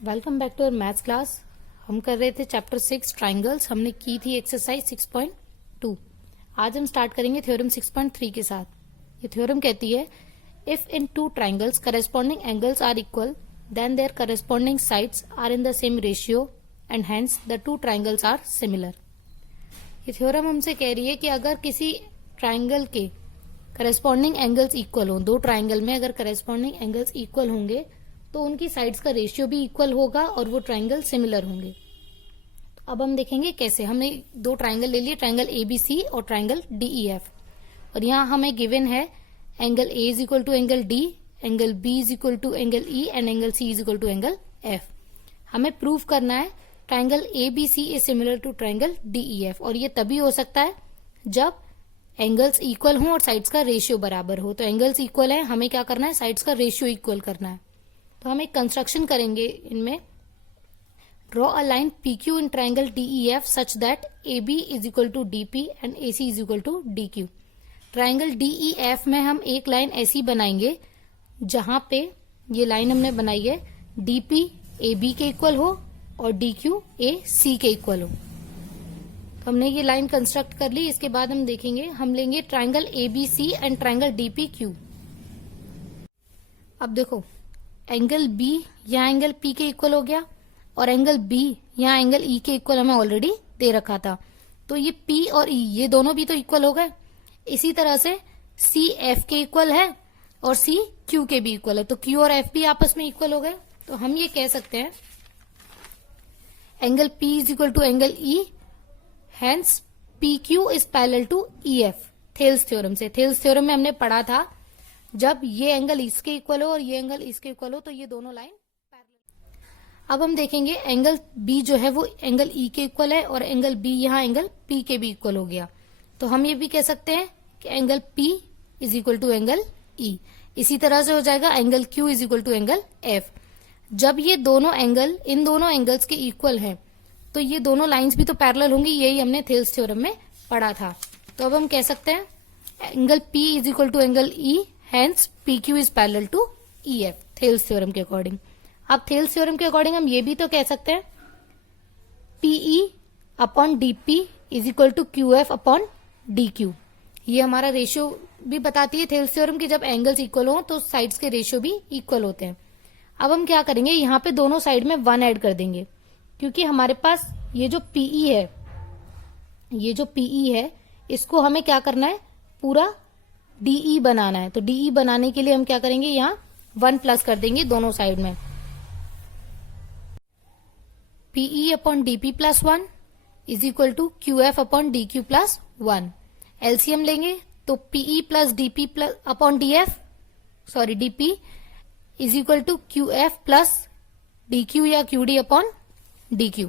Welcome back to our maths class. हम कर रहे थे चैप्टर 6 ट्राइंगल्स। हमने की थी एक्सरसाइज 6.2। आज हम स्टार्ट करेंगे थ्योरम 6.3 के साथ। ये थ्योरम कहती है if in two triangles corresponding angles are equal then their corresponding sides are in the same ratio and hence the two triangles are similar. ये थ्योरम हमसे कह रही है कि अगर किसी ट्राइंगल के करेस्पॉन्डिंग एंगल्स इक्वल हो, दो ट्राइंगल में अगर करेस्पॉन्डिंग एंगल्स इक्वल होंगे तो उनकी साइड्स का रेशियो भी इक्वल होगा और वो ट्राइंगल सिमिलर होंगे। तो अब हम देखेंगे कैसे। हमने दो ट्राइंगल ले लिए, ट्राइंगल एबीसी और ट्राइंगल डीईएफ, और यहाँ हमें गिवन है angle A is equal to angle D, angle B is equal to angle E and angle C is equal to angle F. हमें प्रूव करना है triangle ABC is similar to triangle DEF, और ये तभी हो सकता है जब एंगल्स इक्वल हों और साइड्स का रेशियो बराबर हो। तो एंगल्स इक्वल है, हमें क्या करना है, साइड्स का रेशियो इक्वल करना है। तो हम एक कंस्ट्रक्शन करेंगे इनमें। Draw a line P Q in triangle DEF such that A B is equal to D P and A C is equal to D Q. Triangle DEF में हम एक लाइन ऐसी बनाएंगे जहां पे ये लाइन हमने बनाई है डी पी ए बी के इक्वल हो और डी क्यू ए सी के इक्वल हो। तो हमने ये लाइन कंस्ट्रक्ट कर ली। इसके बाद हम देखेंगे, हम लेंगे triangle A B C and triangle D P Q. अब देखो, एंगल बी यहाँ एंगल पी के इक्वल हो गया और एंगल बी यहाँ एंगल ई के इक्वल हमें ऑलरेडी दे रखा था। तो ये पी और ई ये दोनों भी तो इक्वल हो गए। इसी तरह से सी एफ के इक्वल है और सी क्यू के भी इक्वल है, तो क्यू और एफ भी आपस में इक्वल हो गए। तो हम ये कह सकते हैं angle P is equal to angle E, hence P Q is parallel to E F. Thales theorem से, थेल्स थ्योरम में हमने पढ़ा था जब ये एंगल इसके इक्वल हो और ये एंगल इसके इक्वल हो तो ये दोनों लाइन पैरेलल। अब हम देखेंगे एंगल बी जो है वो एंगल ई के इक्वल है और एंगल बी यहाँ एंगल पी के भी इक्वल हो गया। तो हम ये भी कह सकते हैं कि angle P is equal to angle E. इसी तरह से हो जाएगा angle Q is equal to angle F. जब ये दोनों एंगल इन दोनों एंगल्स के इक्वल हैं तो ये दोनों लाइन्स भी तो पैरेलल होंगी। यही हमने थेल्स थ्योरम में पढ़ा था। तो अब हम कह सकते हैं angle P is equal to angle E, hence P Q is parallel to E F, Thales theorem के अकॉर्डिंग। अब थेल्स थ्योरम के अकॉर्डिंग हम ये भी तो कह सकते हैं PE upon DP is equal to Q F upon D Q. ये हमारा रेशियो भी बताती है थेल्स थ्योरम की, जब एंगल्स इक्वल हो तो साइड्स के रेशियो भी इक्वल होते हैं। अब हम क्या करेंगे, यहाँ पे दोनों साइड में 1 ऐड कर देंगे, क्योंकि हमारे पास ये जो पीई है, ये जो पीई है इसको हमें क्या करना है, पूरा डीई बनाना है। तो डीई बनाने के लिए हम क्या करेंगे, यहाँ 1 प्लस कर देंगे दोनों साइड में। PE upon DP plus 1 is equal to Q F upon D Q plus 1। LCM लेंगे तो PE plus DP plus upon DF, sorry DP is equal to Q F plus D Q या Q D upon D Q.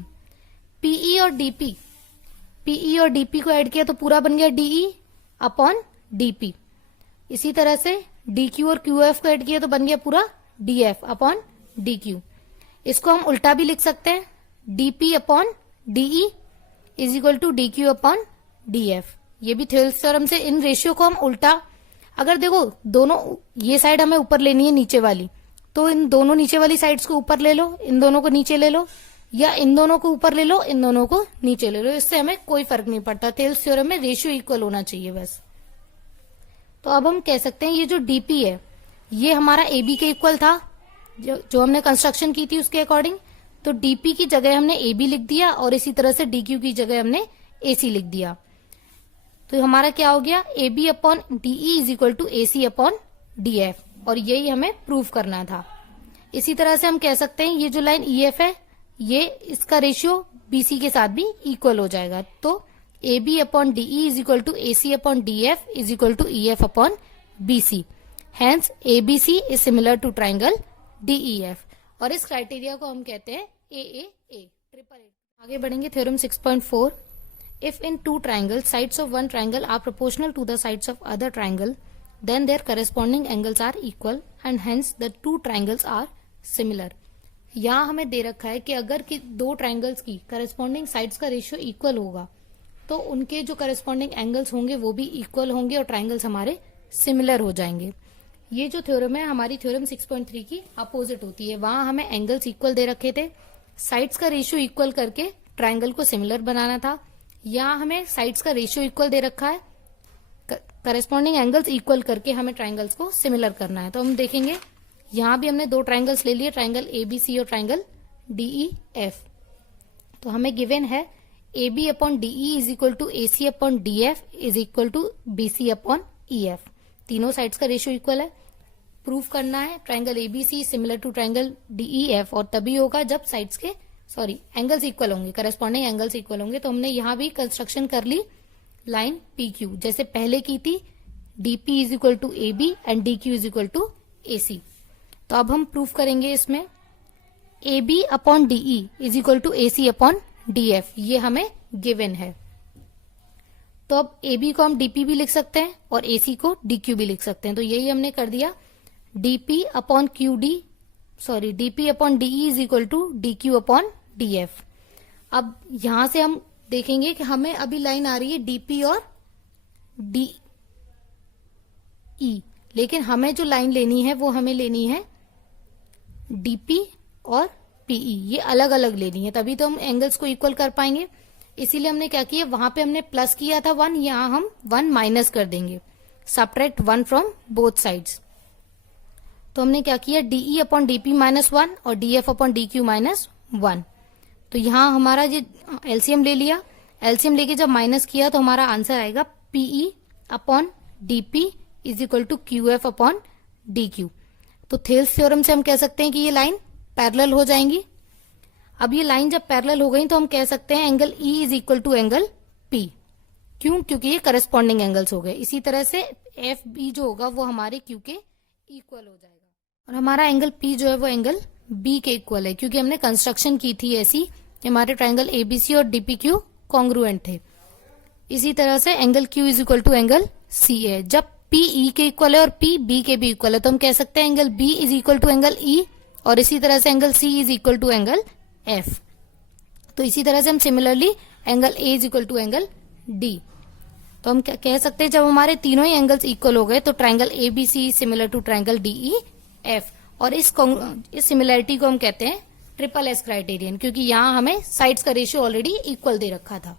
PE और DP, PE और DP को add किया तो पूरा बन गया डीई अपॉन डीपी। इसी तरह से डी क्यू और क्यू एफ को ऐड किया तो बन गया पूरा D F upon D Q. इसको हम उल्टा भी लिख सकते हैं, DP upon DE is equal to D Q upon D F. ये भी थेल्स थ्योरम से इन रेशियो को हम उल्टा, अगर देखो दोनों ये साइड हमें ऊपर लेनी है नीचे वाली, तो इन दोनों नीचे वाली साइड्स को ऊपर ले लो, इन दोनों को नीचे ले लो, या इन दोनों को ऊपर ले लो, इन दोनों को नीचे ले लो। इससे हमें कोई फर्क नहीं पड़ता। थेल्स थ्योरम में रेशियो इक्वल होना चाहिए बस। तो अब हम कह सकते हैं ये जो डीपी है ये हमारा एबी के इक्वल था, जो हमने कंस्ट्रक्शन की थी उसके अकॉर्डिंग। तो डीपी की जगह हमने एबी लिख दिया और इसी तरह से डीक्यू की जगह हमने एसी लिख दिया। तो हमारा क्या हो गया, AB upon DE is equal to AC upon DF, और यही हमें प्रूव करना था। इसी तरह से हम कह सकते हैं ये जो लाइन ईएफ है ये इसका रेशियो बीसी के साथ भी इक्वल हो जाएगा। तो A B upon DE is equal to A C upon D F is equal to E F upon B C, hence A B C is similar to triangle DE F. और इस criteria को हम कहते हैं ए triple A. आगे बढ़ेंगे theorem 6.4। If in two triangle sides of one triangle are proportional to the sides of other triangle then their corresponding angles are equal and hence the two triangles are similar. यहाँ हमें दे रखा है कि अगर कि दो ट्राइंगल्स की corresponding sides का रेशियो इक्वल होगा तो उनके जो करेस्पॉन्डिंग एंगल्स होंगे वो भी इक्वल होंगे और ट्राइंगल्स हमारे सिमिलर हो जाएंगे। ये जो थ्योरम है हमारी थ्योरम 6.3 की अपोजिट होती है। वहां हमें एंगल्स इक्वल दे रखे थे, साइड्स का रेशियो इक्वल करके ट्राइंगल को सिमिलर बनाना था। यहाँ हमें साइड्स का रेशियो इक्वल दे रखा है, करस्पॉन्डिंग एंगल्स इक्वल करके हमें ट्राइंगल्स को सिमिलर करना है। तो हम देखेंगे यहाँ भी हमने दो ट्राइंगल्स ले लिए, ट्राइंगल ABC और ट्राइंगल DEF। तो हमें गिवन है AB upon DE is equal to AC upon DF is equal to BC upon EF। तीनों साइड्स का रेशियो इक्वल है। प्रूफ करना है triangle ABC similar to triangle DEF, और तभी होगा जब साइड्स के एंगल्स इक्वल होंगे, करस्पॉन्डिंग एंगल्स इक्वल होंगे। तो हमने यहाँ भी कंस्ट्रक्शन कर ली लाइन PQ जैसे पहले की थी, DP is equal to AB and DQ is equal to AC। तो अब हम प्रूफ करेंगे इसमें AB upon DE is equal to AC upon DF, ये हमें गिवन है। तो अब AB को हम DP भी लिख सकते हैं और AC को DQ भी लिख सकते हैं। तो यही हमने कर दिया, DP upon DE is equal to DQ upon DF। अब यहां से हम देखेंगे कि हमें अभी लाइन आ रही है DP और DE, लेकिन हमें जो लाइन लेनी है वो हमें लेनी है DP और PE, ये अलग अलग लेनी है, तभी तो हम एंगल्स को इक्वल कर पाएंगे। इसीलिए हमने क्या किया, वहां पे हमने प्लस किया था 1, यहां हम 1 माइनस कर देंगे, सब्ट्रैक्ट 1 फ्रॉम बोथ साइड्स। तो हमने क्या किया, DE अपॉन DP माइनस 1 और DF अपॉन DQ माइनस 1। तो यहां हमारा ये एलसीएम ले लिया, एलसीएम लेके जब माइनस किया तो हमारा आंसर आएगा PE upon DP is equal to QF upon DQ। तो थेल्स थ्योरम से हम कह सकते हैं कि ये लाइन पैरेलल हो जाएंगी। अब ये लाइन जब पैरेलल हो गई तो हम कह सकते हैं angle E is equal to angle P। क्यों? क्योंकि ये करस्पॉन्डिंग एंगल्स हो गए। इसी तरह से FB जो होगा वो हमारे Q के इक्वल हो जाएगा, और हमारा एंगल P जो है वो एंगल B के इक्वल है, क्योंकि हमने कंस्ट्रक्शन की थी ऐसी, हमारे ट्राइंगल ABC और DPQ कॉन्ग्रुएंट थे। इसी तरह से angle Q is equal to angle C है। जब P E के इक्वल है और P B के भी इक्वल है तो हम कह सकते हैं angle B is equal to angle E, और इसी तरह से angle C is equal to angle F। तो इसी तरह से हम similarly angle A is equal to angle D। तो हम कह सकते हैं जब हमारे तीनों ही एंगल्स इक्वल हो गए तो triangle ABC similar to triangle DEF, और इस सिमिलरिटी को हम कहते हैं ट्रिपल S क्राइटेरियन, क्योंकि यहाँ हमें साइड्स का रेशियो ऑलरेडी इक्वल दे रखा था।